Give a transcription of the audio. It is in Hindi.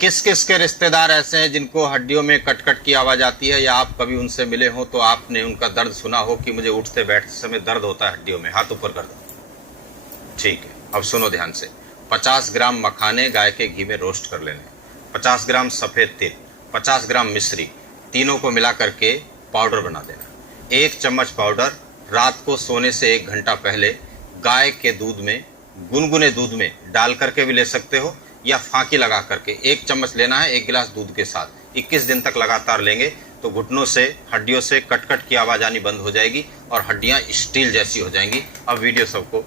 किस किस के रिश्तेदार ऐसे हैं जिनको हड्डियों में कट कट की आवाज़ आती है, या आप कभी उनसे मिले हो तो आपने उनका दर्द सुना हो कि मुझे उठते बैठते समय दर्द होता है हड्डियों में? हाथ ऊपर कर दो। ठीक है, अब सुनो ध्यान से। 50 ग्राम मखाने गाय के घी में रोस्ट कर लेने, 50 ग्राम सफ़ेद तिल, 50 ग्राम मिश्री, तीनों को मिला करके पाउडर बना देना। 1 चम्मच पाउडर रात को सोने से 1 घंटा पहले गाय के दूध में, गुनगुने दूध में डाल करके भी ले सकते हो, या फांकी लगा करके 1 चम्मच लेना है 1 गिलास दूध के साथ। 21 दिन तक लगातार लेंगे तो घुटनों से, हड्डियों से कट कट की आवाज़ आनी बंद हो जाएगी और हड्डियां स्टील जैसी हो जाएंगी। अब वीडियो सबको